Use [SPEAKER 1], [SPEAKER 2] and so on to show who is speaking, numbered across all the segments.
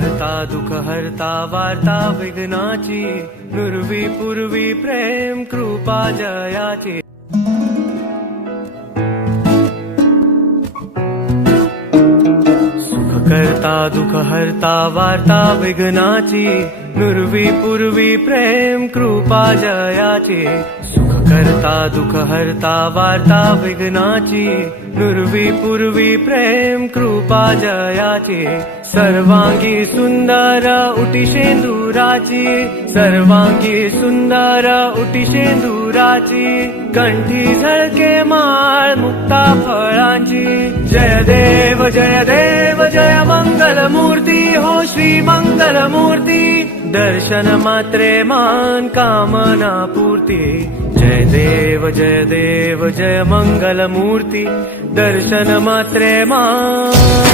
[SPEAKER 1] हरता दुख हरता वार्ता विघ्नाची नुरवी पूर्वी प्रेम कृपा जयाची. सुख करता दुख हरता वार्ता विघ्नाची नुरवी पूर्वी प्रेम कृपा जयाची. करता दुख हरता वार्ता विघ्नाची दुर्वी पूर्वी प्रेम कृपा जयाची सर्वांगी सुंदर उटिशेंदुराची सर्वांगी सुंदर उटिशेंदुराची कंठी झळके माळ मुक्ता फळांची. जय देव जय देव जय मंगल मूर्ती हो श्री मङ्गल दर्शनमात्रे मान् मात्रे कामना पूर्ति। जय देव जय देव जय मङ्गलमूर्ति दर्शनमात्रे मान्।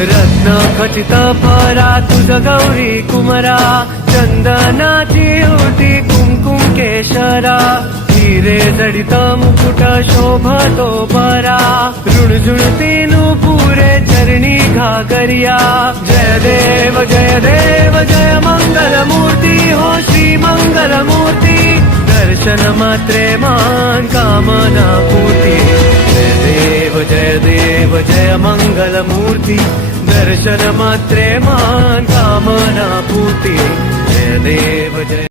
[SPEAKER 1] रत्न खचित फरा तुझ गौरी कुमरा चंदनाची उटी कुंकुम केशरा हिरे जडित मुकुट शोभतो बरा रुणझुणती पुरे चरणी घागरिया। जय देव जय देव जय मंगल मूर्ती हो श्री मंगल मूर्ती दर्शन मात्रे मान कामना पूर्ती भूति दर्शनमात्रे माँ कामना पूते जय देव जय